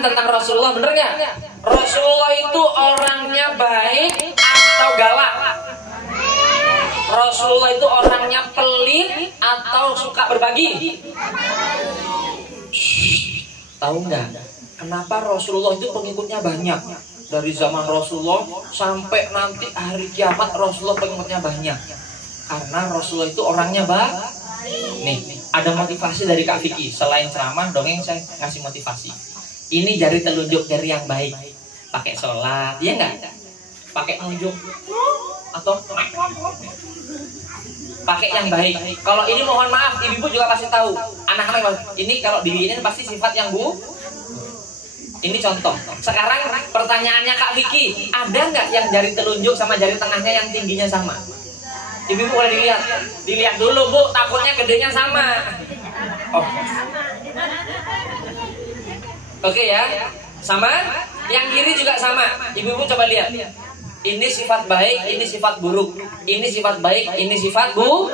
menceritakan tentang Rasulullah, bener nggak? Rasulullah itu orangnya baik atau galak? Rasulullah itu orangnya pelit atau suka berbagi? Tahu nggak? Kenapa Rasulullah itu pengikutnya banyak? Dari zaman Rasulullah sampai nanti hari kiamat Rasulullah pengikutnya banyak. Karena Rasulullah itu orangnya baik. Nih, ada motivasi dari Kak Vicky. Selain ceramah, dongeng saya ngasih motivasi. Ini jari telunjuk jari yang baik. Pakai sholat, iya nggak? Pakai nunjuk atau pakai yang baik. Kalau ini mohon maaf, ibu juga pasti tahu. Anak-anak ini kalau diinin pasti sifat yang Ini contoh. Sekarang pertanyaannya Kak Vicky, ada nggak yang jari telunjuk sama jari tengahnya yang tingginya sama? Ibu boleh dilihat. Dilihat dulu Bu, takutnya gedenya sama. Oh. Oke ya, sama. Yang kiri juga sama. Ibu coba lihat. Ini sifat baik, ini sifat buruk. Ini sifat baik, ini sifat buruk.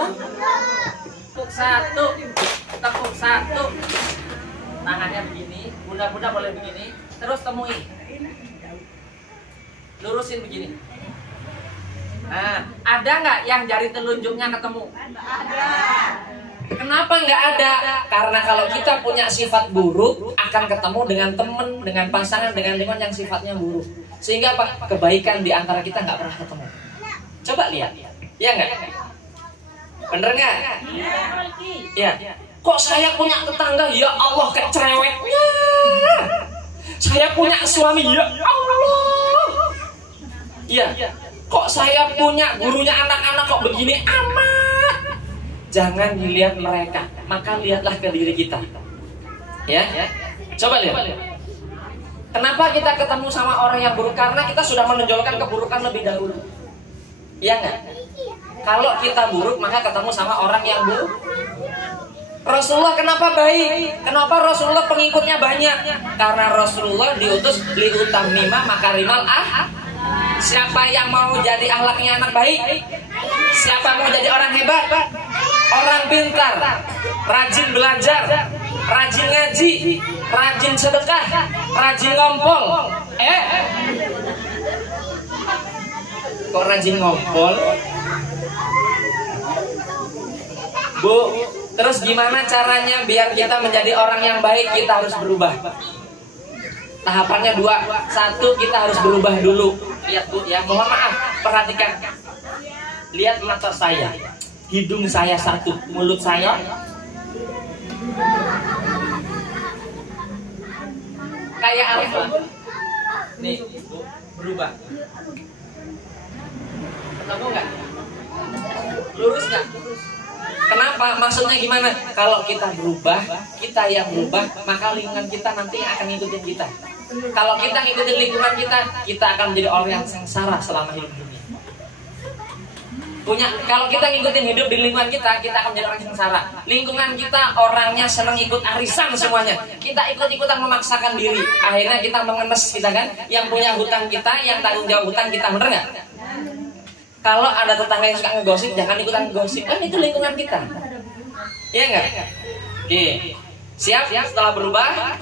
Tepuk satu, tepuk satu. Tangannya begini, bunda-bunda boleh begini. Terus temui. Lurusin begini. Nah, ada nggak yang jari telunjuknya ketemu? Ada. Kenapa nggak ada? Karena kalau kita punya sifat buruk, akan ketemu dengan teman, dengan pasangan, dengan lingkungan yang sifatnya buruk. Sehingga apa? Kebaikan di antara kita nggak pernah ketemu. Coba lihat, ya nggak? Bener nggak? Iya. Kok saya punya tetangga, ya Allah kecerewetnya. Saya punya suami, ya Allah. Iya. Kok saya punya gurunya anak-anak kok begini amat. Jangan dilihat mereka, maka lihatlah ke diri kita. Ya. Coba lihat. Kenapa kita ketemu sama orang yang buruk? Karena kita sudah menonjolkan keburukan lebih dahulu. Iya nggak? Kalau kita buruk, maka ketemu sama orang yang buruk. Rasulullah kenapa baik? Kenapa Rasulullah pengikutnya banyak? Karena Rasulullah diutus liutammima makarimal Siapa yang mau jadi akhlaknya anak baik? Siapa mau jadi orang hebat? Orang pintar, rajin belajar, rajin ngaji, rajin sedekah, rajin ngompol. Kok rajin ngompol? Bu, terus gimana caranya biar kita menjadi orang yang baik? Kita harus berubah. Tahapannya dua. Satu, kita harus berubah dulu. Lihat Bu ya, mohon maaf, perhatikan. Lihat mata saya, hidung saya satu, mulut saya kayak apa? Nih, Bu, berubah. Ketemu nggak? Lurus nggak? Kenapa? Maksudnya gimana? Kalau kita berubah, kita yang berubah, maka lingkungan kita nanti akan ngikutin kita. Kalau kita ngikutin lingkungan kita akan menjadi orang yang sengsara selama hidup dunia. Kalau kita ngikutin hidup di lingkungan kita akan menjadi orang sengsara. Lingkungan kita orangnya senang ikut arisan semuanya. Kita ikut-ikutan memaksakan diri. Akhirnya kita mengenes kita kan. Yang punya hutang kita, yang tanggung jawab hutang kita, bener nggak? Kalau ada tetangga yang suka ngegosip, jangan ikutan ngegosip. Kan itu lingkungan kita. Iya nggak? Oke. Siap? Setelah berubah,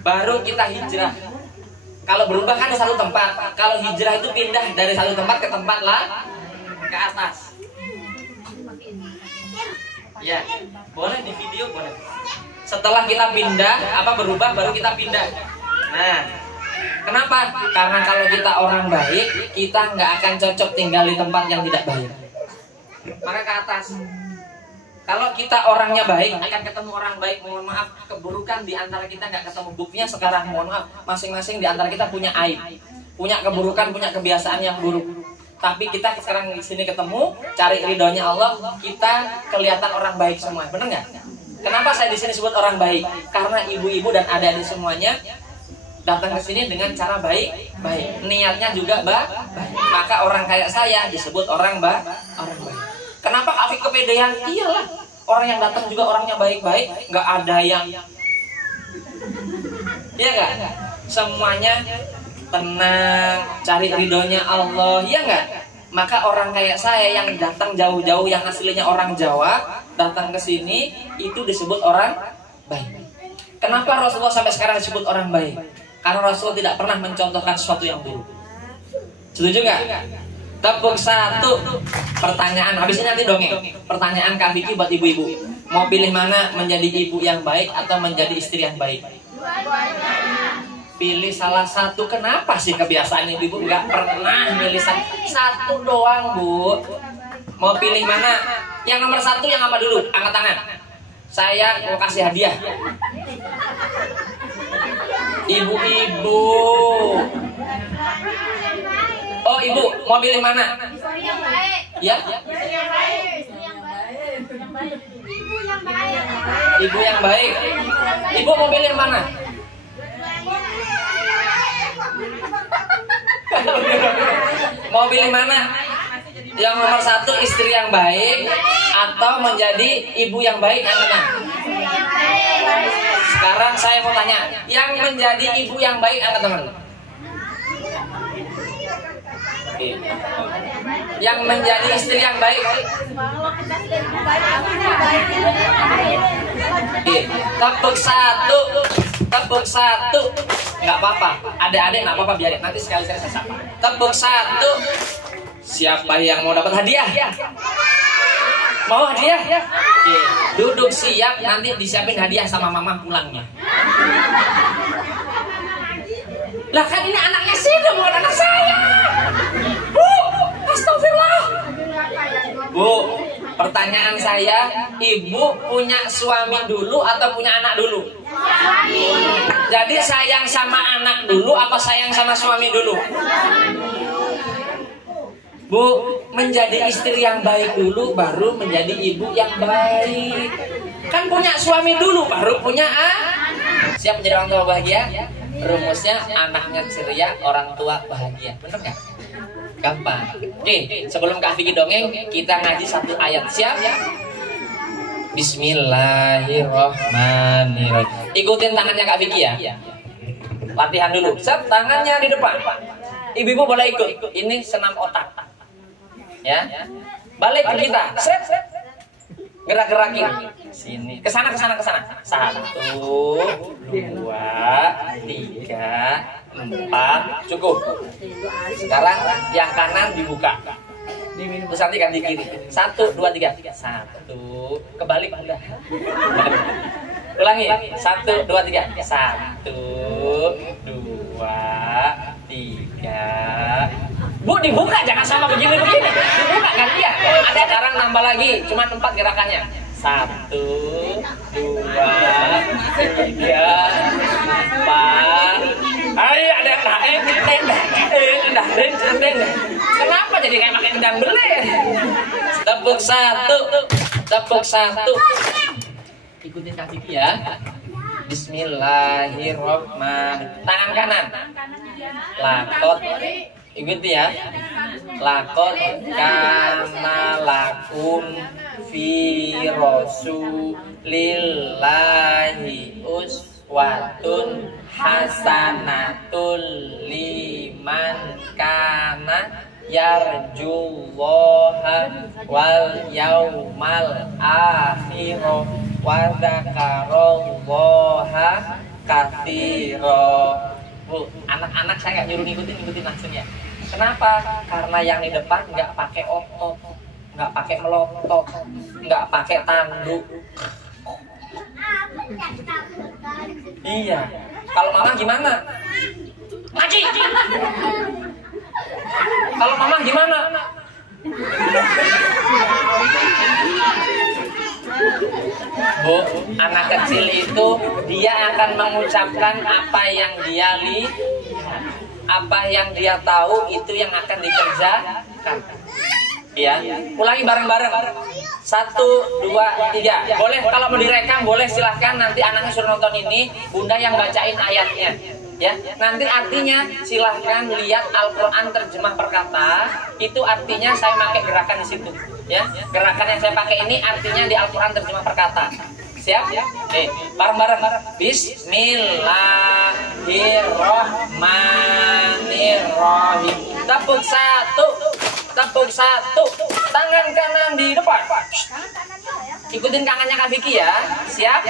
baru kita hijrah. Kalau berubah kan di satu tempat. Kalau hijrah itu pindah dari satu tempat ke tempat lah ke atas. Ya, boleh di video boleh. Setelah kita pindah, berubah baru kita pindah. Nah, kenapa? Karena kalau kita orang baik, kita nggak akan cocok tinggal di tempat yang tidak baik. Maka ke atas. Kalau kita orangnya baik, akan ketemu orang baik. Mohon maaf, keburukan di antara kita nggak ketemu. Buktinya sekarang, mohon maaf, masing-masing di antara kita punya aib, punya keburukan, punya kebiasaan yang buruk. Tapi kita sekarang di sini ketemu, cari ridhonya Allah, kita kelihatan orang baik semua. Bener nggak? Kenapa saya di sini sebut orang baik? Karena ibu-ibu dan adik-adik semuanya datang ke sini dengan cara baik. Niatnya juga baik. Maka orang kayak saya disebut orang baik. Kenapa Afik kepedean? Iyalah, orang yang datang juga orangnya baik-baik, nggak ada yang, iya nggak? Semuanya tenang, cari ridhonya Allah, iya nggak? Maka orang kayak saya yang datang jauh-jauh, yang aslinya orang Jawa, datang ke sini itu disebut orang baik. Kenapa Rasulullah sampai sekarang disebut orang baik? Karena Rasul tidak pernah mencontohkan sesuatu yang buruk. Setuju nggak? Tepuk satu. Pertanyaan, habis ini nanti dongeng. Pertanyaan Kak Vicky buat ibu-ibu. Mau pilih mana, menjadi ibu yang baik atau menjadi istri yang baik? Pilih salah satu. Kenapa sih kebiasaan ibu-ibu nggak pernah milih satu doang, Bu? Mau pilih mana? Yang nomor satu yang apa dulu? Angkat tangan. Saya mau kasih hadiah. Ibu-ibu. Oh, ibu mau pilih mana? Istri yang baik. Ya? Istri yang baik. Ibu yang baik. Ibu yang baik. Ibu mau pilih yang mana? Mau pilih mana? Yang nomor satu istri yang baik atau menjadi ibu yang baik? Sekarang saya mau tanya, yang menjadi ibu yang baik angkat tangan. Yang menjadi istri yang baik. Tepuk satu. Tepuk satu. Nggak apa-apa. Adik-adik nggak apa-apa, biarin. Nanti sekali-sekali saya sapa. Tepuk satu. Siapa yang mau dapat hadiah? Mau hadiah? Oke. Duduk siap, nanti disiapin hadiah sama mama pulangnya. Lah kan ini anaknya sih, bukan anak saya. Bu, astagfirullah. Bu, pertanyaan saya, ibu punya suami dulu atau punya anak dulu? Suami. Jadi sayang sama anak dulu apa sayang sama suami dulu? Bu, menjadi istri yang baik dulu baru menjadi ibu yang baik. Kan punya suami dulu baru punya anak. Siap menjadi orang tua bahagia? Rumusnya anaknya ceria, orang tua bahagia. Bener nggak? Gampang. Oke, sebelum Kak Vicky dongeng, kita ngaji satu ayat. Siap? Bismillahirrahmanirrahim. Ikutin tangannya Kak Vicky ya. Latihan dulu. Siap, tangannya di depan. Ibu-ibu boleh ikut. Ini senam otak. Ya. Balik ke kita. Set. Gerak-gerakin. Sini. Kesana. Satu, dua, tiga, empat. Cukup. Sekarang yang kanan dibuka. Terus nanti ganti kiri. 1, 2, 3. 1. Kebalik udah. Ulangi. 1, 2, 3. 1, 2, 3. Bu, dibuka, jangan sama begini. Dibuka kan dia. Ada sekarang nambah lagi, cuma 4 gerakannya. 1, 2, 3, 4. Ayo ada yang naik. Kenapa jadi kayak makin endang beli? Tepuk satu. Ikutin Kak Vicky ya. Bismillahirrahmanirrahim. Tangan kanan. Lakot. Ikuti ya. Lakot kana lakum fi rasulillahi uswatun hasanatul liman kana yarjullaha wal yaumal akhir wa dzakarallaha katsira. Bu, anak-anak saya nggak nyuruh ngikutin langsung ya. Kenapa? Karena yang di depan nggak pakai otot, nggak pakai melotot, nggak pakai tanduk. Iya. Kalau mama gimana? Ngaji. Kalau mama gimana? Bu, anak kecil itu dia akan mengucapkan apa yang dia lihat, apa yang dia tahu itu yang akan dikerjakan. Ya, ulangi bareng-bareng. 1, 2, 3. Boleh kalau mau direkam boleh, silahkan. Nanti anaknya suruh nonton ini, bunda yang bacain ayatnya. Ya, nanti artinya silahkan lihat Al-Quran terjemah perkata. Itu artinya saya pakai gerakan di situ. Ya, gerakan yang saya pakai ini artinya di Al-Quran terjemah perkata. Siap? Bareng-bareng. Bismillahirrahmanirrahim. Tepuk satu. Tangan kanan di depan. Ikutin tangannya Kak Vicky ya. Siap?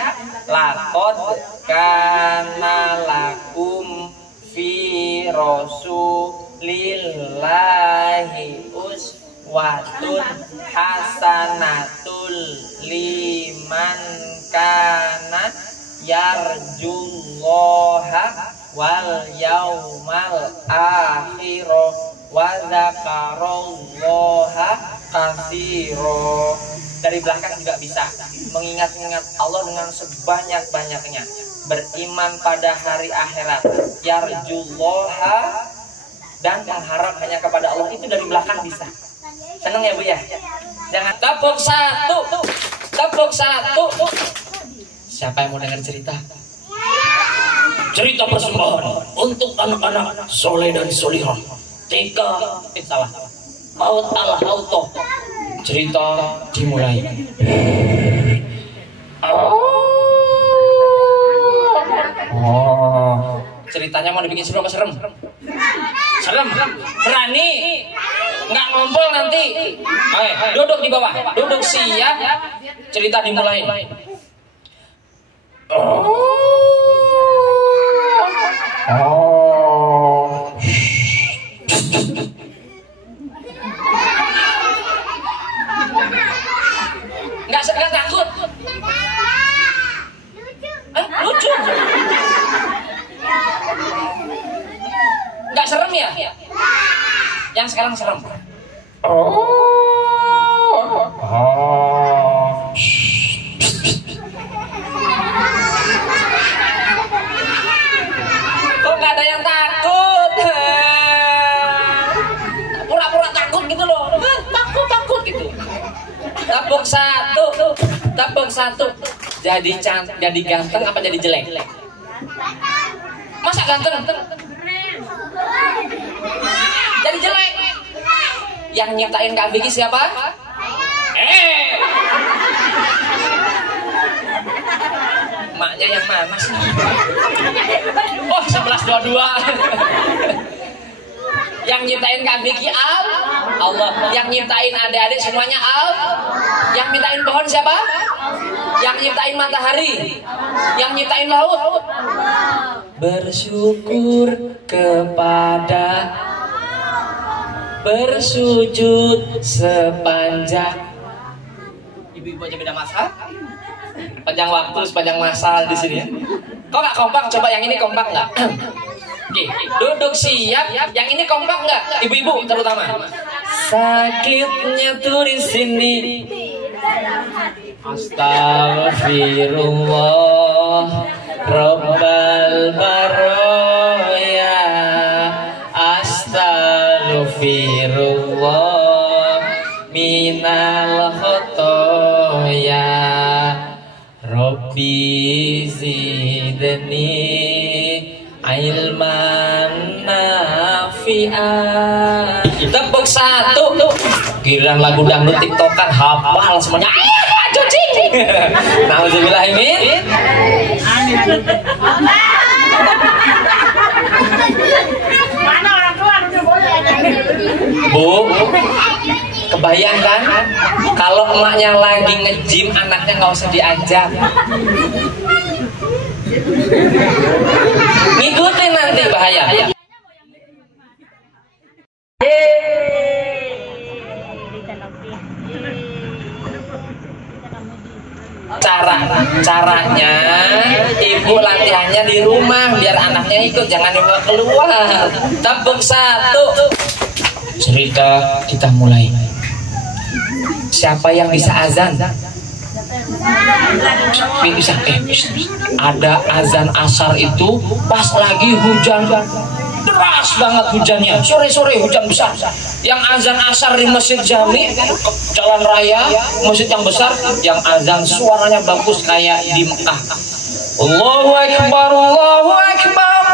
Lakot kana lakum fi rasulillahi uswatun hasanatul liman kana yarjullaha wal yaumal akhir wa dzakarallaha katsira. Dari belakang juga bisa mengingat-ingat Allah dengan sebanyak-banyaknya, beriman pada hari akhirat, yarjullaha, dan mengharap hanya kepada Allah. Itu dari belakang bisa. Seneng ya Bu ya? Jangan tepuk satu, tepuk satu. Siapa yang mau dengar cerita? Cerita persembahan untuk anak-anak soleh dan solihah. Salah. Maut al-hautoh. Cerita dimulai. Ceritanya mau dibikin serem apa serem? Serem. Berani? Nggak ngompol nanti. Ayo, duduk di bawah. Duduk siap. Cerita dimulai. Nggak takut. Lucu. Nggak serem ya? Yang sekarang serem. Kok nggak ada yang takut? Pura-pura takut gitu loh. Takut gitu. Tepuk satu, tepuk satu. Jadi ganteng apa jadi jelek? Masa ganteng? Jadi jelek. Yang nyiptain Kak Vicky siapa? Maknya yang mana sih? Oh, 11-22. Yang nyiptain Kak Vicky Allah. Yang nyiptain adik-adik semuanya Yang nyiptain pohon siapa? Yang nyiptain matahari. Yang nyiptain laut. Bersyukur kepada, bersujud sepanjang. Ibu-ibu aja beda masa. Panjang waktu sepanjang masa di sini. Kok nggak kompak? Coba yang ini kompak nggak? Oke, duduk siap. Yang ini kompak nggak? Ibu-ibu terutama. Sakitnya tuh di sini. Astagfirullah, Rabbal baroya. Astagfirullah minal khotoya. Rabbi zidni ilman nafi'an. Tepuk satu. Giliran lagu dangdut tiktokan hafal semuanya. Cuci. Nauzubillahimin. Mana orang tua udah boleh. Bu, kebayang kan kalau emaknya lagi nge-gym, anaknya nggak usah diajak. Ngikutin nanti bahaya. Caranya ibu latihannya di rumah biar anaknya ikut, jangan dibawa keluar. Tepuk satu. Cerita kita mulai. Siapa yang bisa azan? Bisa. Ada azan asar itu pas lagi hujan deras banget hujannya, sore-sore hujan besar. Yang azan asar di Masjid Jami, jalan raya, masjid yang besar, yang azan suaranya bagus kayak di Mekah. Allahu Akbar, Allahu Akbar.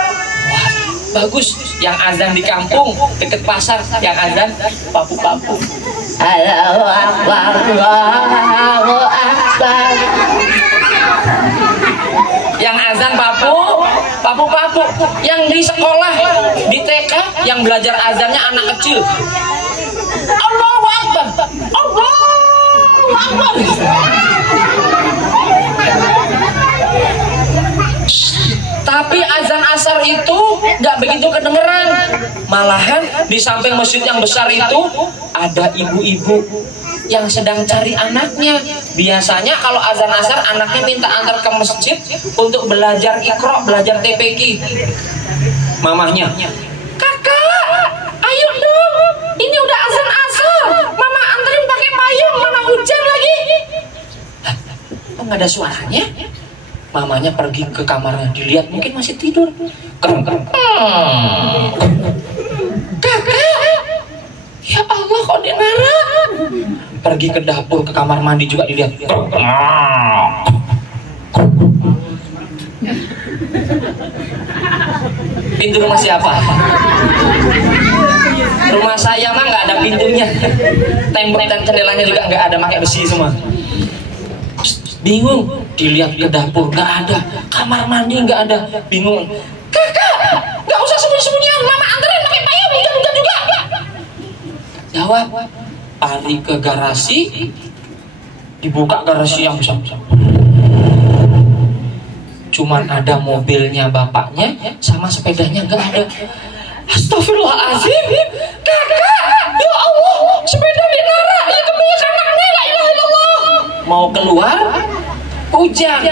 Wah, bagus. Yang azan di kampung, deket pasar, yang azan papu-papu. Allahu Akbar, Allahu Akbar. Yang azan papu-papu. Yang di sekolah, di TK, yang belajar azannya anak kecil. Allahu Akbar, Allahu Akbar. Tapi azan asar itu nggak begitu kedengeran. Malahan di samping masjid yang besar itu ada ibu-ibu yang sedang cari anaknya. Biasanya kalau azan asar anaknya minta antar ke masjid untuk belajar Iqra, belajar TPQ. Mamahnya, kakak, ayo dong, ini udah azan asar, mama anterin pakai payung, mana hujan lagi. Kok nggak ada suaranya? Mamanya pergi ke kamarnya, dilihat mungkin masih tidur. Kakak, ya Allah kok dia nara. Pergi ke dapur, ke kamar mandi juga dilihat. Pintu rumah siapa? Rumah saya mah nggak ada pintunya, tembok dan jendelanya juga nggak ada, pakai besi semua. Bingung, dilihat ke dapur nggak ada, kamar mandi nggak ada, bingung. Kakak, nggak usah sembunyi-sembunyian, mama anterin pakai payung, hujan-hujan juga. Jawab, lari ke garasi, dibuka garasi yang besar. Cuman ada mobilnya bapaknya sama sepedanya nggak ada. Astagfirullahaladzim, kakak, ya Allah, sepeda dinara, ya kebanyakan anaknya, la ilaha illallah. Mau keluar, hujan.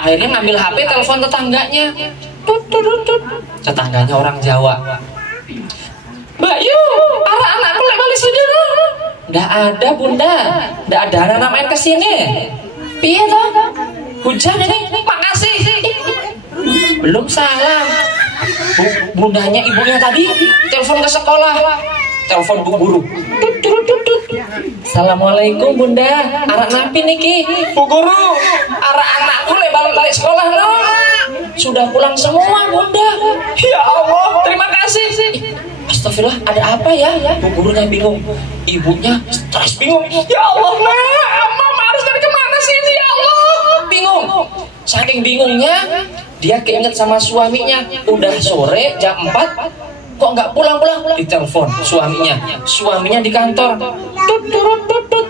Akhirnya ngambil HP, telepon tetangganya. Tut, tut, tut, tut. Tetangganya orang Jawa. Mbak Yu, arah anakku lek balik sini. Nggak ada bunda, nggak ada anak main kesini. Piye toh? Hujan ini, makasih. Belum salam. Bundanya ibunya tadi telepon ke sekolah, telepon bu guru. Tut, tut, tut, tut. Assalamualaikum bunda, anak napi niki. Bu guru, arah anakku lek balik sekolah no. Sudah pulang semua bunda. Ya Allah, terima kasih. Astagfirullah, ada apa ya? Bu gurunya bingung, ibunya stres bingung. Ya Allah, nak, mama harus dari kemana sih ini ya Allah? Bingung. Saking bingungnya, dia keinget sama suaminya. Udah sore jam 4, kok nggak pulang-pulang? Ditelepon suaminya. Suaminya di kantor. Tut, tut, tut, tut.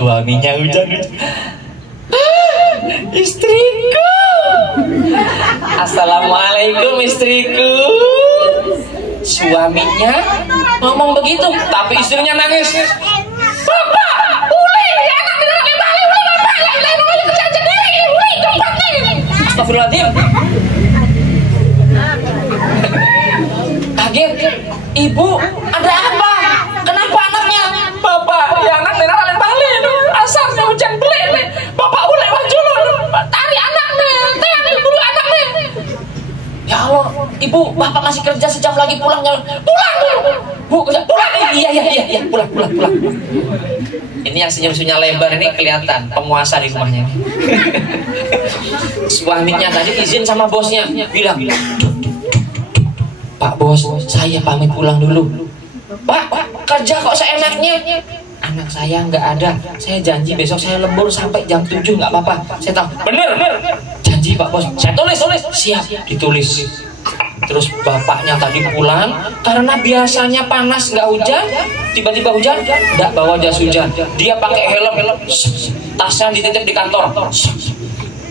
Suaminya hujan. Istriku. Assalamualaikum istriku. Suaminya ngomong begitu, tapi istrinya nangis. Bapak, uli, ya anak tidak pakai balik, uli bapak, ya lain uli kerja sendiri, uli tempat nih. Astagfirullahaladzim. Kaget, ibu, ada apa? Kenapa anaknya? Bapak, ya anak tidak lain balik, asarnya hujan belik nih. Bapak uli wajulun, tari anaknya, tayang bulu anaknya. Ya Allah, ibu, bapak masih kerja, sejam lagi pulangnya. Pulang, bu, kerja, pulang. Iya, pulang. Ini yang senyum-senyumnya lebar ini kelihatan penguasa di rumahnya. Suaminya tadi izin sama bosnya, bilang, Pak bos, saya pamit pulang dulu. Pak, kerja kok seenaknya. Anak saya nggak ada, saya janji besok saya lembur sampai jam 7, nggak apa-apa. Saya tahu, bener. Janji Pak Bos, saya tulis. Siap, ditulis. Terus bapaknya tadi pulang, karena biasanya panas nggak hujan, tiba-tiba hujan, nggak bawa jas hujan. Dia pakai helm, tasnya dititip di kantor.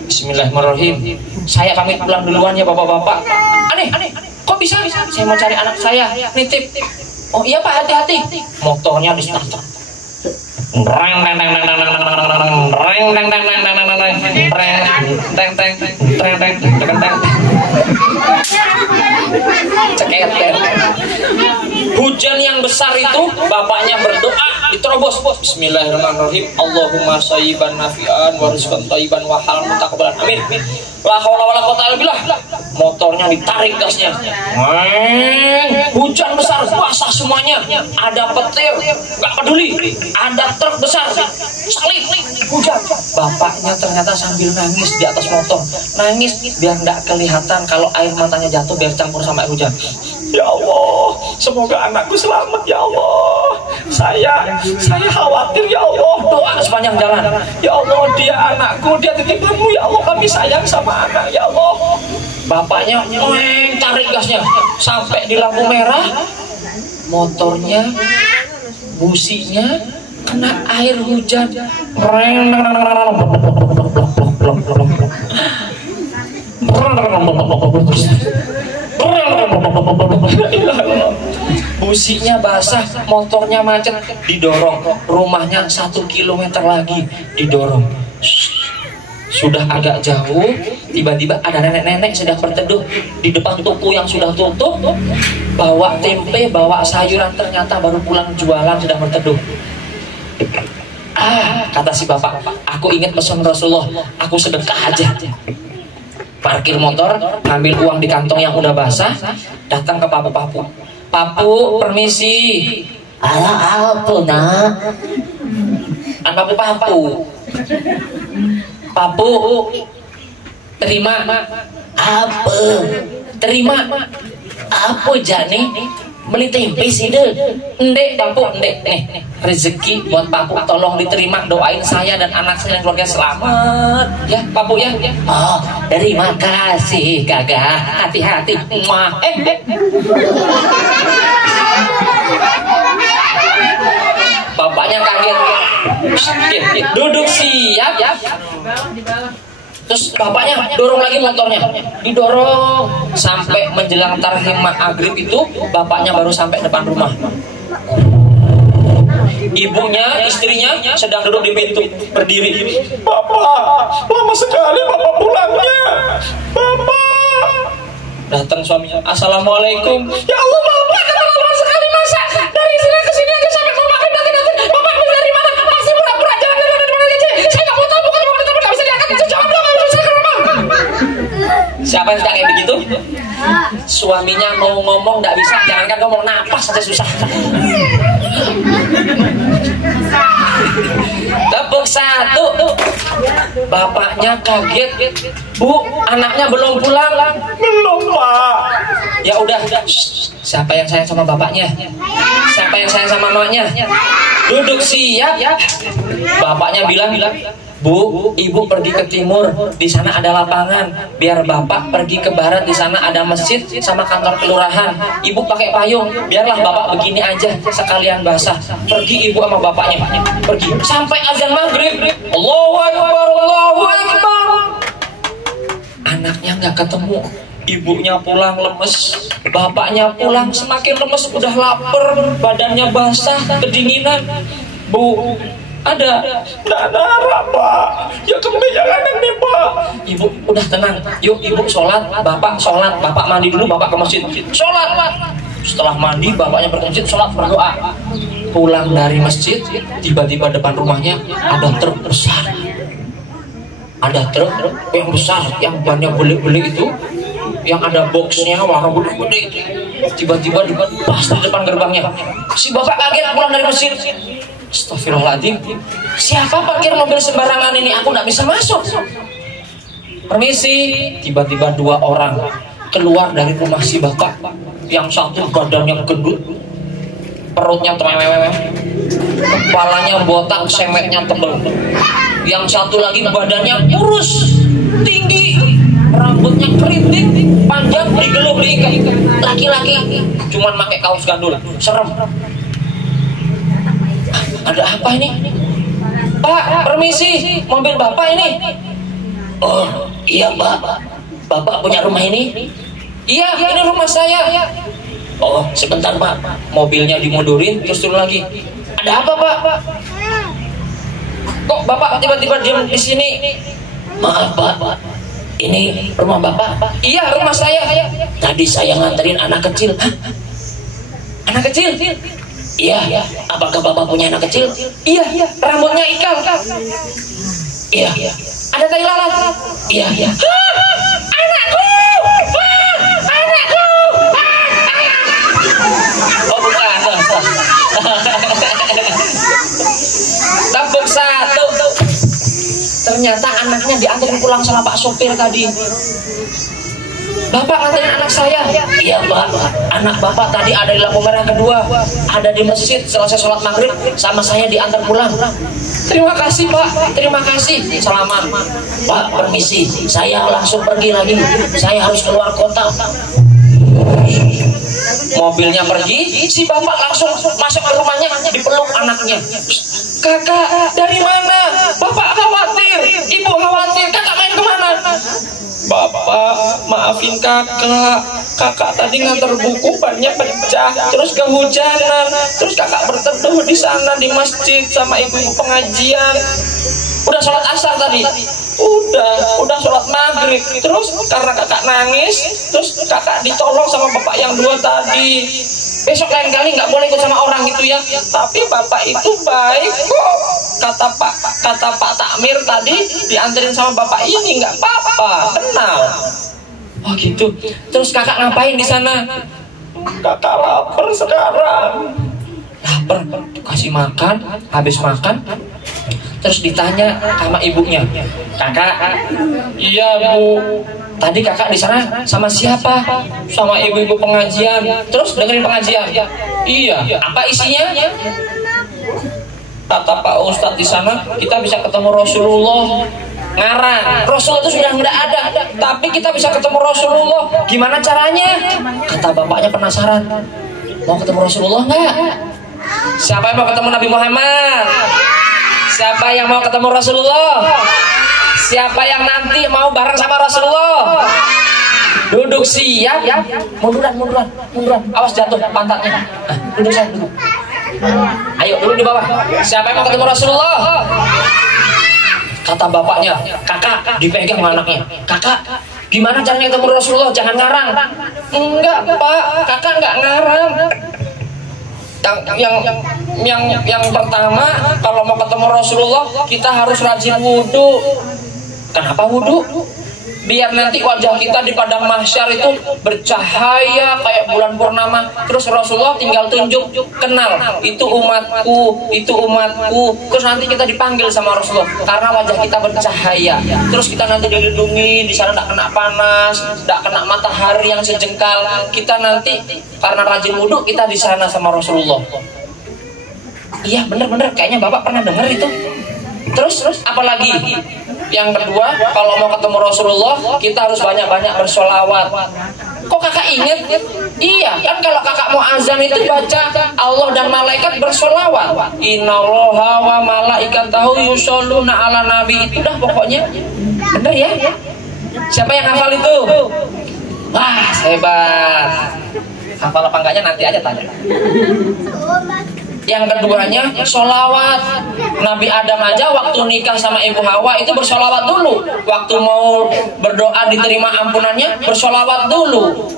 Bismillahirrahmanirrahim. Saya pamit pulang duluan ya bapak-bapak. Aneh, kok bisa? Saya mau cari anak saya, nitip. Oh iya Pak, hati-hati. Motornya di starter. Ceketer. Hujan yang besar itu bapaknya berdoa diterobos. Bismillahirrahmanirrahim. Allahumma sayyiban nafi'an wa rizqan thayyiban wa halal mutaqabbalan. Amin. La haula wala quwwata illa billah. Motornya ditarik gasnya. Hujan besar, basah semuanya. Ada petir, nggak peduli. Ada truk besar, salib, hujan. Bapaknya ternyata sambil nangis di atas motor. Nangis biar nggak kelihatan kalau air matanya jatuh, biar campur sama air hujan. Ya Allah, semoga anakku selamat ya Allah. Saya khawatir ya Allah. Doa sepanjang jalan. Ya Allah, dia anakku, dia titipanmu ya Allah. Kami sayang sama anak ya Allah. Bapaknya tarik gasnya sampai di lampu merah. Motornya, businya kena air hujan. Businya basah, motornya macet, didorong. Rumahnya 1 kilometer lagi, didorong. Sudah agak jauh, tiba-tiba ada nenek-nenek sedang berteduh di depan toko yang sudah tutup, bawa tempe, bawa sayuran, ternyata baru pulang jualan, sedang berteduh. Kata si bapak, aku ingat pesan Rasulullah, aku sedekah aja. Parkir motor, ambil uang di kantong yang udah basah, datang ke papu-papu. Papu, permisi. Apa nak? An papu-papu. Papu, terima. Apa? Terima. Apa jani? Beli tempe sih deh. Ndek, papu, ndek. Nih, rezeki buat papu, tolong diterima. Doain saya dan anak saya dan keluarga selamat. Ya, papu ya. Oh, terima kasih kakak. Hati-hati. Bapaknya kaget. Duduk siap. Terus bapaknya dorong lagi motornya, didorong sampai menjelang tarhim maghrib itu, bapaknya baru sampai depan rumah. Ibunya, istrinya sedang duduk di pintu, berdiri. Bapak, lama sekali bapak pulangnya. Bapak. Datang suaminya, assalamualaikum. Ya Allah, bapak lama sekali masa dari sini ke sini aja sampai ke maghrib nanti. Bapak dari mana? Masih pura-pura jalan dari mana aja. Saya nggak mau tahu, bukan mau tahu, nggak bisa diangkat. Jawab dong, nggak bisa ke rumah. Siapa yang suka kayak begitu? Suaminya mau ngomong nggak bisa, jangankan ngomong, napas aja susah. Tepuk satu. Bapaknya kaget. Bu, anaknya belum pulang. Belum, Pak. Ya udah. Siapa yang sayang sama bapaknya? Siapa yang sayang sama mamanya? Duduk siap. Bapaknya bilang, Bu, ibu pergi ke timur, di sana ada lapangan. Biar bapak pergi ke barat, di sana ada masjid sama kantor kelurahan. Ibu pakai payung, biarlah bapak begini aja sekalian basah. Pergi ibu sama bapaknya, pergi sampai azan maghrib. Allahu Akbar, Allahu Akbar. Anaknya nggak ketemu, ibunya pulang lemes, bapaknya pulang semakin lemes, udah lapar, badannya basah, kedinginan. Bu, ada darah, Pak. Ya kebanyakan nih, Pak. Ibu udah tenang. Yuk ibu sholat, bapak sholat. Bapak mandi dulu, bapak ke masjid. Sholat. Setelah mandi, bapaknya pergi ke masjid, sholat, berdoa. Pulang dari masjid, tiba-tiba depan rumahnya ada truk besar. Ada truk yang besar, yang bannya beli-beli itu, yang ada boxnya warna gede-gede. Tiba-tiba pas di depan gerbangnya. Si bapak kaget pulang dari masjid. Astagfirullahaladzim, siapa parkir mobil sembarangan ini? Aku nggak bisa masuk. Permisi. Tiba-tiba 2 orang keluar dari rumah si bapak. Yang satu badannya gendut, perutnya temeweweh, kepalanya botak, semetnya tebal. Yang satu lagi badannya kurus, tinggi, rambutnya keriting, panjang, digeluh diikat. Laki-laki, cuman pakai kaos gandul, serem. Ada apa ini? Pak, permisi, mobil bapak ini. Oh, iya Pak. Bapak punya rumah ini? Iya, ini rumah saya. Oh, sebentar Pak. Mobilnya dimundurin, terus turun lagi. Ada apa Pak? Kok bapak tiba-tiba diam di sini? Maaf Pak, ini rumah bapak? Iya, rumah saya. Tadi saya nganterin anak kecil. Hah? Anak kecil? Iya. Apakah bapak punya anak kecil? Iya. Rambutnya ikal. Iya. Ada tai lalat? Iya. Anakku! Anakku! Oh bukan. Tepuk satu. Ternyata anaknya diantar pulang sama Pak sopir tadi. Bapak nganterin anak saya. Iya Pak, anak bapak tadi ada di lampu merah kedua, ada di masjid selesai sholat maghrib, sama saya diantar pulang. Terima kasih Pak, terima kasih. Selamat Pak, permisi, saya langsung pergi lagi, saya harus keluar kota. Mobilnya pergi, si bapak langsung masuk ke rumahnya, dipeluk anaknya. Kakak, dari mana? Bapak khawatir, ibu khawatir, kakak main kemana? Bapak, maafin kakak kakak tadi ngantar buku bannya pecah, terus kehujanan, terus kakak berteduh di sana di masjid sama ibu-ibu pengajian. Udah sholat asar tadi, udah sholat maghrib, terus karena kakak nangis, terus kakak ditolong sama bapak yang dua tadi. Besok lain kali nggak boleh ikut sama orang gitu ya. Tapi bapak itu baik kok. Kata Pak Takmir tadi dianterin sama bapak ini nggak apa-apa, kenal. Oh gitu. Terus kakak ngapain di sana? Kakak lapar sekarang. Lapar, kasih makan, habis makan. Terus ditanya sama ibunya, kakak, iya bu, tadi kakak di sana sama siapa? Sama ibu-ibu pengajian. Terus dengerin pengajian? Iya. Apa isinya? Kata Pak Ustadz di sana kita bisa ketemu Rasulullah. Ngarang, Rasul itu sudah nggak ada, tapi kita bisa ketemu Rasulullah. Gimana caranya? Kata bapaknya penasaran. Mau ketemu Rasulullah nggak? Siapa yang mau ketemu Nabi Muhammad? Siapa yang mau ketemu Rasulullah? Siapa yang nanti mau bareng sama Rasulullah? Duduk siap ya. Munduran. Awas jatuh pantatnya. Duduk siap dulu. Ayo dulu di bawah. Siapa yang mau ketemu Rasulullah? Kata bapaknya, kakak dipegang anaknya. Kakak, gimana caranya ketemu Rasulullah? Jangan ngarang. Enggak pak, kakak nggak ngarang. Yang pertama, kalau mau ketemu Rasulullah kita harus rajin wudhu. Kenapa wudhu? Biar nanti wajah kita di padang mahsyar itu bercahaya kayak bulan purnama. Terus Rasulullah tinggal tunjuk, kenal, itu umatku, itu umatku. Terus nanti kita dipanggil sama Rasulullah karena wajah kita bercahaya. Terus kita nanti dilindungi, di sana tidak kena panas, tidak kena matahari yang sejengkal. Kita nanti karena rajin wudhu kita di sana sama Rasulullah. Iya bener-bener, kayaknya bapak pernah dengar itu. Terus apalagi? Yang kedua, kalau mau ketemu Rasulullah kita harus banyak-banyak bersolawat. Kok kakak inget? Iya, kan kalau kakak mau azan itu baca Allah dan malaikat bersolawat. Innallaha wa malaikatahu yusholluna ala nabi. Itu dah pokoknya. Bener ya? Siapa yang hafal itu? Wah, hebat. Hafal apa enggaknya nanti aja tanya. Yang keduanya sholawat. Nabi Adam aja waktu nikah sama Ibu Hawa itu bersolawat dulu. Waktu mau berdoa diterima ampunannya bersolawat dulu.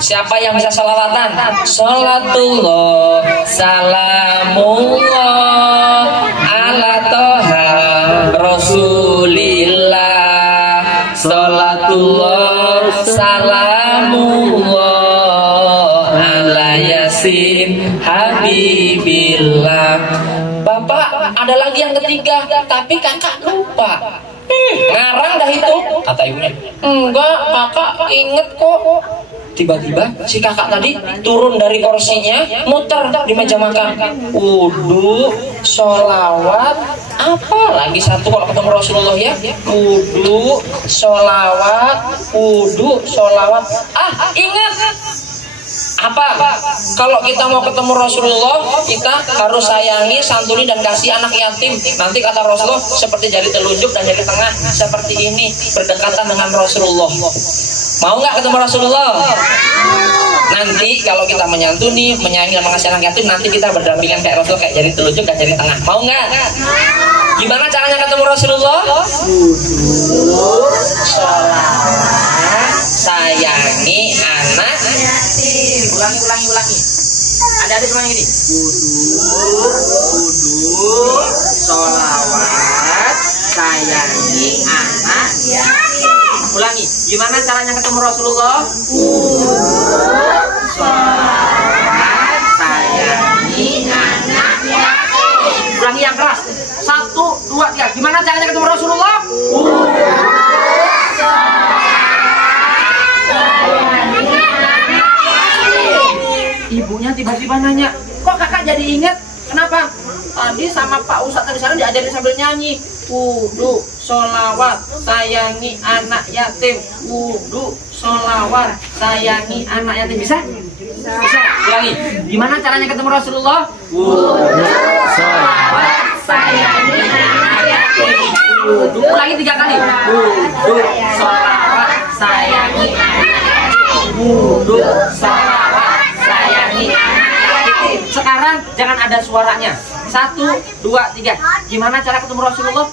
Siapa yang bisa sholawatan? Sholatullah salamullah ala toha rasulillah. Sholatullah salamullah ala yasin habibillah. Bapak, ada lagi yang ketiga, tapi kakak lupa. Ngarang dah itu, kata ibunya. Enggak, kakak inget kok. Tiba-tiba si kakak tadi turun dari kursinya, muter di meja makan. Wudu, sholawat, apa lagi satu kalau ketemu Rasulullah ya? Wudu, sholawat, wudu, sholawat. Ah, ingat. Apa? Kalau kita mau ketemu Rasulullah, kita harus sayangi, santuni dan kasih anak yatim. Nanti kata Rasulullah seperti jari telunjuk dan jari tengah seperti ini berdekatan dengan Rasulullah. Mau nggak ketemu Rasulullah? Nanti kalau kita menyantuni, menyayangi dan mengasihi anak yatim, nanti kita berdampingan kayak Rasul, kayak jari telunjuk dan jari tengah. Mau nggak? Gimana caranya ketemu Rasulullah? Sholawat, sayangi anak yatim. Ulangi. Adik-adik semuanya ini. Wudu, sholawat, sayangi anak yatim. Ulangi. Gimana caranya ketemu Rasulullah? Wudu, sholawat, sayangi anak yatim. Ulangi yang keras. 1, 2, 3. Gimana caranya ketemu Rasulullah? Wudu, ibunya tiba-tiba nanya, kok kakak jadi ingat? Kenapa? Tadi sama Pak Ustadz di sana diajarin sambil nyanyi. Wudu, sholawat, sayangi anak yatim. Wudu, sholawat, sayangi anak yatim. Bisa? Bisa. Ulangi. Gimana caranya ketemu Rasulullah? Wudu, sholawat, sayangi anak yatim. Wudu. Ulangi 3 kali. Wudu, sholawat, sayangi anak yatim. Wudhu, sholawat, sayangi anak yatim. Sekarang jangan ada suaranya. 1, 2, 3. Gimana cara ketemu Rasulullah?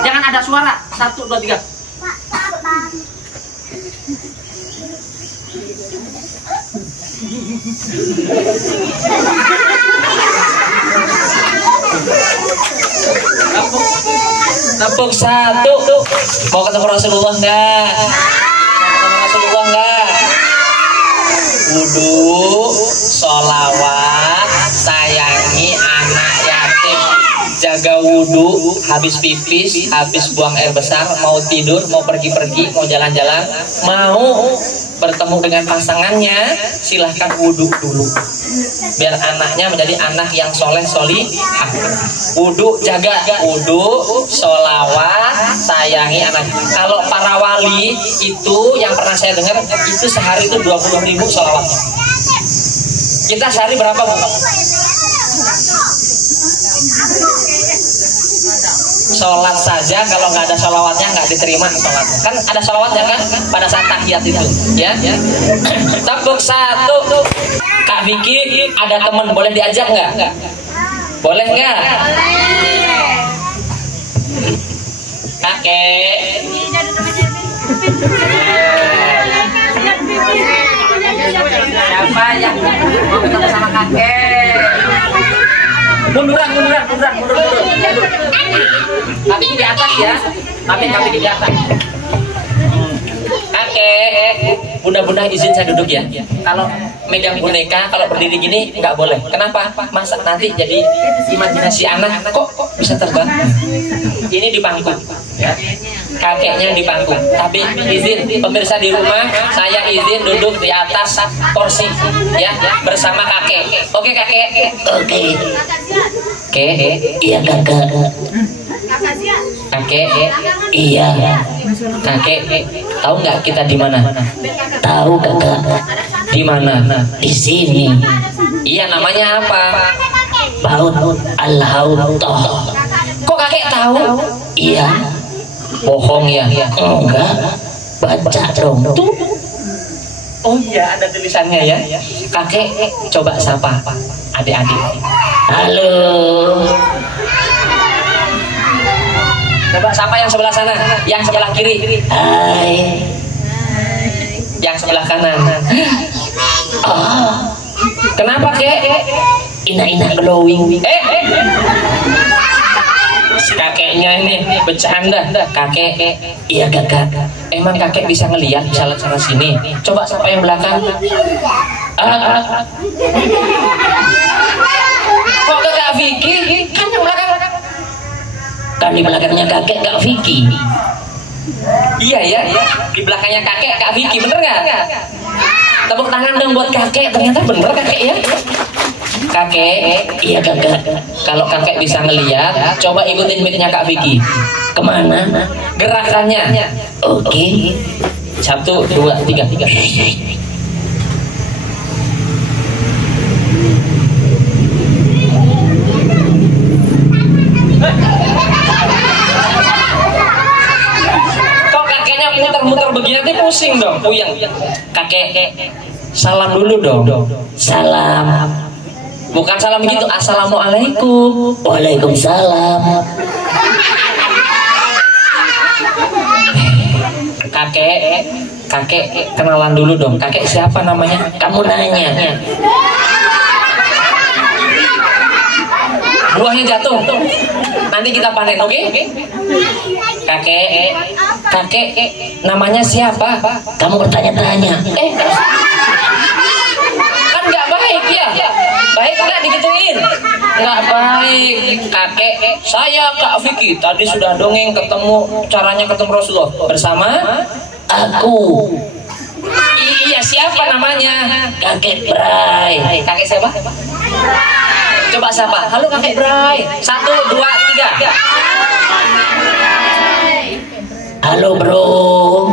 Jangan ada suara. 1, 2, 3. Tepuk 1. Mau ketemu Rasulullah enggak? Mau ketemu Rasulullah enggak? Wudhu, sholawat, sayangi anak yatim. Jaga wudhu, habis pipis, habis buang air besar, mau tidur, mau pergi-pergi, mau jalan-jalan, mau bertemu dengan pasangannya, silahkan wudhu dulu. Biar anaknya menjadi anak yang soleh solihah. Wudhu, jaga wudhu, sholawat, sayangi anak. Kalau para wali itu yang pernah saya dengar itu sehari itu 20.000 sholawat. Kita sehari berapa, Bu? Sholat saja kalau nggak ada sholawatnya nggak diterima sholatnya. Kan ada sholawatnya kan pada saat tahiyat itu, ya. Tepuk 1. Kak Vicky, ada teman boleh diajak nggak? Boleh nggak? Kakek. Siapa yang mau ketemu sama kakek? Munduran. Tapi di atas ya. Tapi di atas. Kakek, bunda-bunda izin saya duduk ya. Kalau megang boneka, kalau berdiri gini nggak boleh. Kenapa? Masa nanti jadi imajinasi anak kok bisa terbang. Ini di pangku, ya. Kakeknya di pangku. Tapi izin pemirsa di rumah, saya izin duduk di atas kursi, ya, bersama kakek. Oke kakek. Oke. Iya kakak. Kakek, iya. Kakek, tahu nggak kita di mana? Tahu kakak. Di mana? Di sini. Iya, namanya apa? Baut Al-Hautoh. Kok kakek tahu? Iya. Bohong ya? Enggak. Baca dong. Tuh. Oh iya, ada tulisannya ya. Kakek, coba sapa adik-adik. Halo. Coba sapa yang sebelah sana, yang sebelah kiri. Hai. Yang sebelah kanan. Oh. Kenapa kek? Ina glowing. Kakeknya ini bercanda. Kakek, iya kakak. Emang kakek bisa ngelihat bisa lihat sana sini. Coba sapa yang belakang. Kok ke Kak Vicky? Kan yang belakang. Kan di belakangnya kakek Kak Vicky. Iya ya, di belakangnya kakek Kak Vicky, bener nggak? Tepuk tangan dong buat kakek. Ternyata bener kakek ya. Kakek, iya kakak. Kalau kakek bisa ngelihat, coba ikutin mic-nya Kak Vicky. Kemana? Gerakannya. Oke. 1, 2, 3. Kok kakeknya muter-muter begini pusing dong, puyeng. Kakek, salam dulu dong. Salam. Bukan salam gitu, assalamualaikum. Waalaikumsalam. Kakek kenalan dulu dong. Kakek siapa namanya? Kamu nanya. Buahnya jatuh. Nanti kita panen, oke? Kakek namanya siapa? Kamu bertanya-tanya. Kan nggak baik ya? Baik nggak digituin? Nggak baik. Kakek, saya Kak Vicky. Tadi sudah dongeng ketemu caranya ketemu Rasulullah bersama aku. Iya, siapa namanya? Kakek Bray. Kakek siapa? Coba siapa? Halo kakek Bray. 1, 2, 3. Halo bro.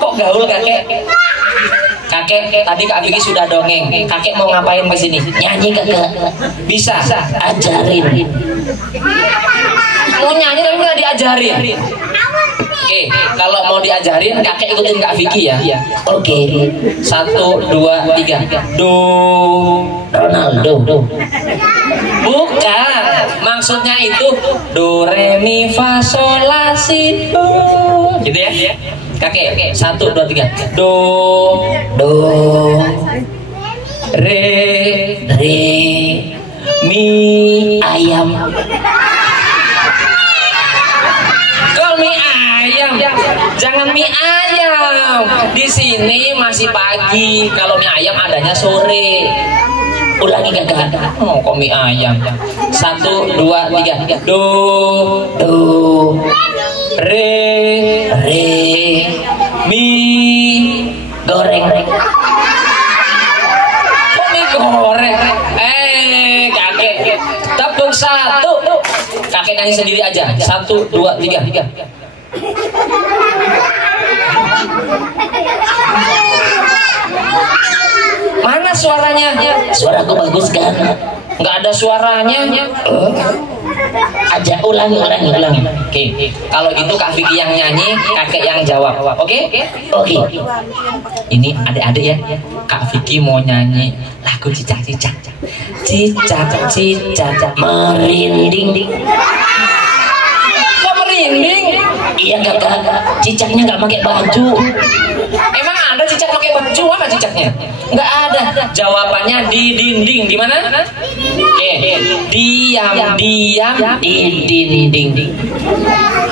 Kok gaul kakek? Kakek, tadi Kak Vicky sudah dongeng. Kakek mau ngapain ke sini? Nyanyi kakak. Bisa? Ajarin. Mau nyanyi tapi nggak diajarin. Oke, kalau mau diajarin kakek ikutin Kak Vicky ya. Oke. 1, 2, 3. Do Ronaldo. Bukan, maksudnya itu do re mi fa sol la si do. Gitu ya. Kakek, 1, 2, 3. Do re mi ayam. Kok mie ayam? Jangan mie ayam. Di sini masih pagi. Kalau mie ayam adanya sore. Ulangi kakak. Oh, kok mie ayam? 1, 2, 3. Do re mi goreng. Kok mie goreng? Kakek tepuk 1. Kakek nyanyi sendiri aja. 1, 2, 3. Mana suaranya? Suaraku bagus kan? Nggak ada suaranya. Aja ulangi. Oke. Kalau gitu Kak Vicky yang nyanyi, kakek yang jawab. Oke. Ini adik-adik ya. Kak Vicky mau nyanyi lagu cicak-cicak. Cicak merinding. Kok merinding? Iya kakak. Cicaknya nggak pakai baju. Emang ada cicak pakai baju? Mana cicaknya? Nggak ada. Jawabannya di dinding. Di mana? Diam di dinding.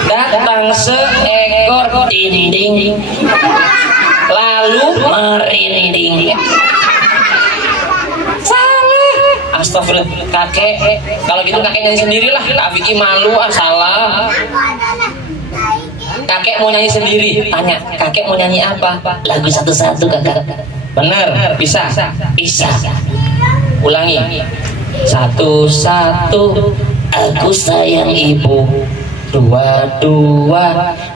Datang seekor dinding, lalu merinding. Salah. Astagfirullah. Kakek, kalau gitu kakek nyanyi sendirilah. Kak Vicky malu. Salah. Kakek mau nyanyi sendiri. Tanya, kakek mau nyanyi apa? Lagu satu-satu kakak. Benar, bisa. Ulangi. 1, 1. Aku sayang ibu. 2, 2.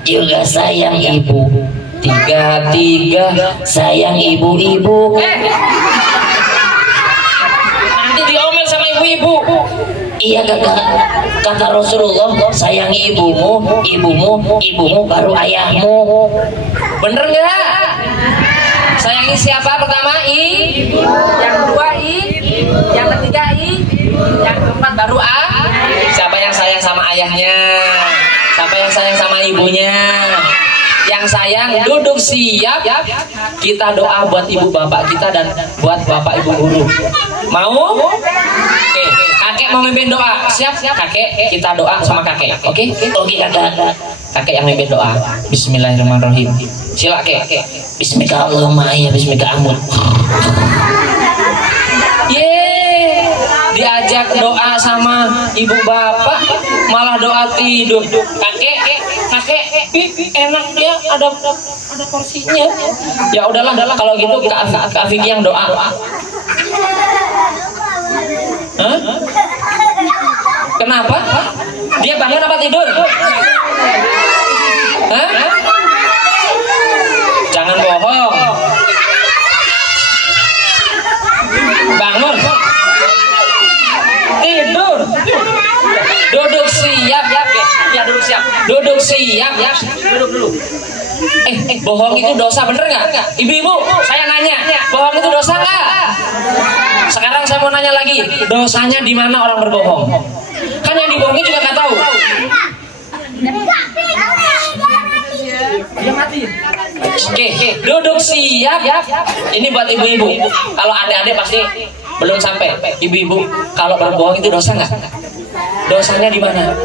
Juga sayang ibu. 3, 3. Sayang ibu-ibu. Nanti diomel sama ibu-ibu. Iya kakak. Kata Rasulullah, sayangi ibumu baru ayahmu. Bener nggak? Sayangi siapa pertama? Ibu. Yang kedua ibu. Yang ketiga ibu. Yang keempat baru Siapa yang sayang sama ayahnya? Siapa yang sayang sama ibunya? Yang sayang duduk siap. Kita doa buat ibu bapak kita dan buat bapak ibu guru. Mau? Oke. Kakek mau mimpin doa. Siap? Kakek, kita doa sama kakek. Oke kakak. Kakek yang mimpin doa. Bismillahirrahmanirrahim. Sila kek. Bismika Allahumma ya bismika amun. Diajak doa sama ibu bapak malah doa tidur. Kakek enak ya, ada porsinya. Ya udahlah kalau gitu Kak Vicky yang doa. Hah? Kenapa? Dia bangun apa tidur? Hah? Jangan bohong. Bangun. Tidur. Duduk siap ya. Ya duduk siap. Duduk siap ya. Duduk dulu. Bohong itu dosa bener nggak? Ibu-ibu, saya nanya, bohong itu dosa nggak? Sekarang saya mau nanya lagi, dosanya di mana orang berbohong? Kan yang dibohongi juga nggak tahu. Oke, duduk siap. Ini buat ibu-ibu. Kalau adik-adik pasti belum sampai. Ibu-ibu, kalau berbohong itu dosa nggak? Dosanya di mana?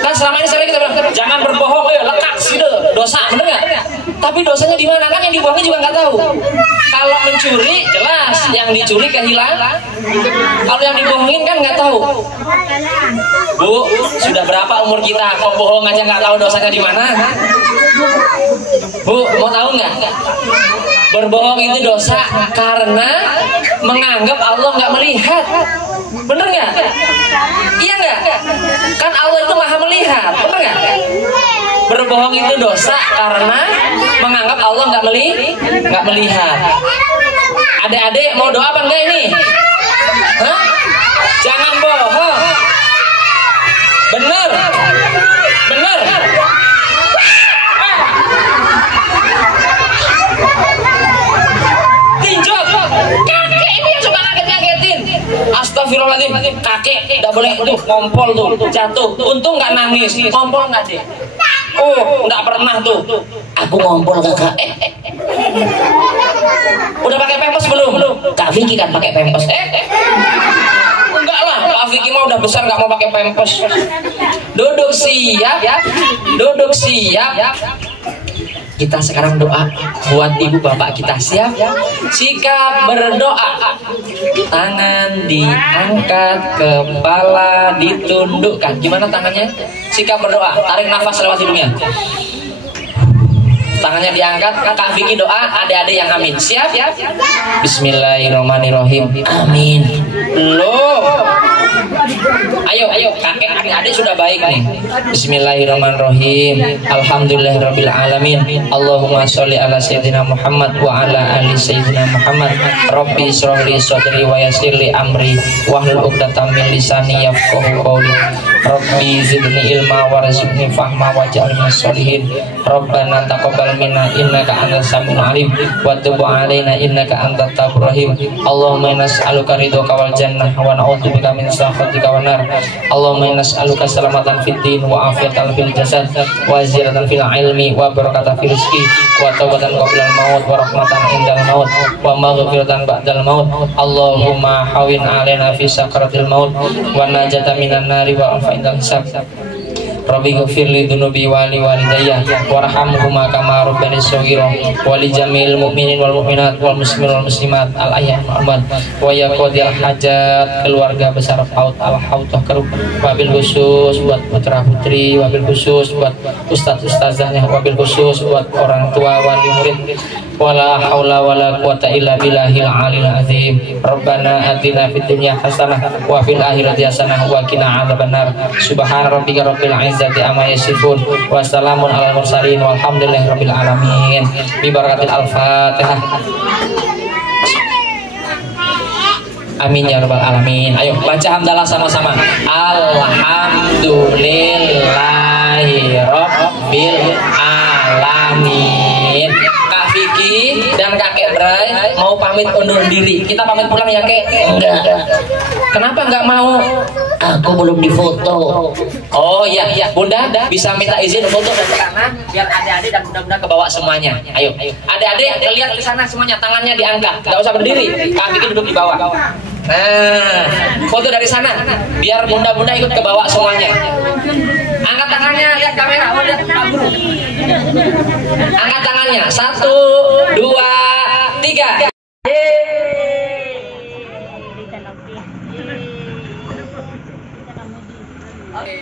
Kan selama ini sering kita bilang jangan berbohong, lekak gitu, dosa, bener nggak? Tapi dosanya di mana? Kan yang dibohongi juga nggak tahu. Kalau mencuri jelas, yang dicuri kehilangan. Kalau yang dibohongin kan nggak tahu. Bu, sudah berapa umur kita? Kok bohong aja nggak tahu dosanya di mana? Bu, mau tahu nggak? Berbohong itu dosa karena menganggap Allah nggak melihat. Bener nggak? Iya nggak? Kan Allah itu maha melihat, bener nggak? Berbohong itu dosa karena menganggap Allah nggak melihat. Adik-adik mau doa apa enggak ini? Hah? Jangan bohong. Bener. kakek nggak boleh tuh ngompol tuh jatuh. Untung nggak nangis. Ngompol nggak deh? Oh, nggak pernah tuh. Aku ngompol kakak. Udah pakai pempes belum? Kak Vicky kan pakai pempes. Enggak lah, Kak Vicky mah udah besar nggak mau pakai pempes. Duduk siap ya. Duduk siap. Kita sekarang doa buat ibu bapak kita, siap ya. Sikap berdoa. Tangan diangkat, kepala ditundukkan. Gimana tangannya? Sikap berdoa. Tarik nafas lewat hidungnya. Tangannya diangkat. Kak Vicky doa, adik-adik yang amin. Siap ya? Bismillahirrahmanirrahim. Amin. Loh. Ayo, kakek adik-adik sudah baik nih. Bismillahirrahmanirrahim. Alhamdulillahirabbil alamin. Allahumma sholli ala sayyidina Muhammad wa ala ali sayyidina Muhammad. Rabbi shrahli sadri wa yassir li amri wahlul 'uqdatam min lisani yafqahu qawli. Rabbi zidni ilma warzuqni fahma waj'alni minas sholihin. Rabbana taqabbal minna innaka antas samiul alim wa tub 'alaina innaka antat tawwabur rahim. Allahumma nas'aluka ridhoka wal jannah wa na'udzubika min sakhatika wan nar. Allahumma nas'aluka salamatan fid din wa afiatan fil jasad wa ziyadatan fil ilmi wa barakatan fil rizqi wa tawbatan qabla al maut wa rahmatan indal maut wa maghfiratan ba'dal maut. Allahumma hawin 'alaina fi sakaratil maut wa najatan minan nari wa fa'indal hisab. Rabbi ghfirli dhunubi wa li walidayya warhamhuma kama rabbani shaghira wa li jamil mu'minin wal mu'minat wal muslimin wal muslimat al ahya wal amwat wa ya qadil hajat keluarga besar Paut al Hautah Kerup, wabil khusus buat putra putri, wabil khusus buat ustadz ustazahnya, wabil khusus buat orang tua wali murid. Wala haula wala quwata illa billahil aliyil azim. Rabbana atina fid dunya hasanah wa fil akhirati hasanah wa qina adzabannar. Subhana rabbika rabbil izzati amma yasifun wa salamun alal mursalin walhamdulillahi rabbil alamin. Bi barakatil al-Fatihah. Amin ya rabbal alamin. Ayo baca hamdalah sama-sama. Alhamdulillahi rabbil alamin. Kak Vicky dan kakek Bray mau pamit undur diri. Kita pamit pulang ya kek? Enggak. Kenapa enggak mau? Aku belum difoto. Oh iya, Bunda bisa minta izin foto dari sana biar adik-adik dan bunda-bunda kebawa semuanya. Ayo. Adik-adik lihat ke sana semuanya, tangannya diangkat. Enggak usah berdiri. Kak Vicky duduk di bawah. Nah, foto dari sana biar bunda-bunda ikut ke bawah semuanya. Angkat tangannya, lihat kamera, lihat Pak Guru. Angkat tangannya, 1, 2, 3. Oke.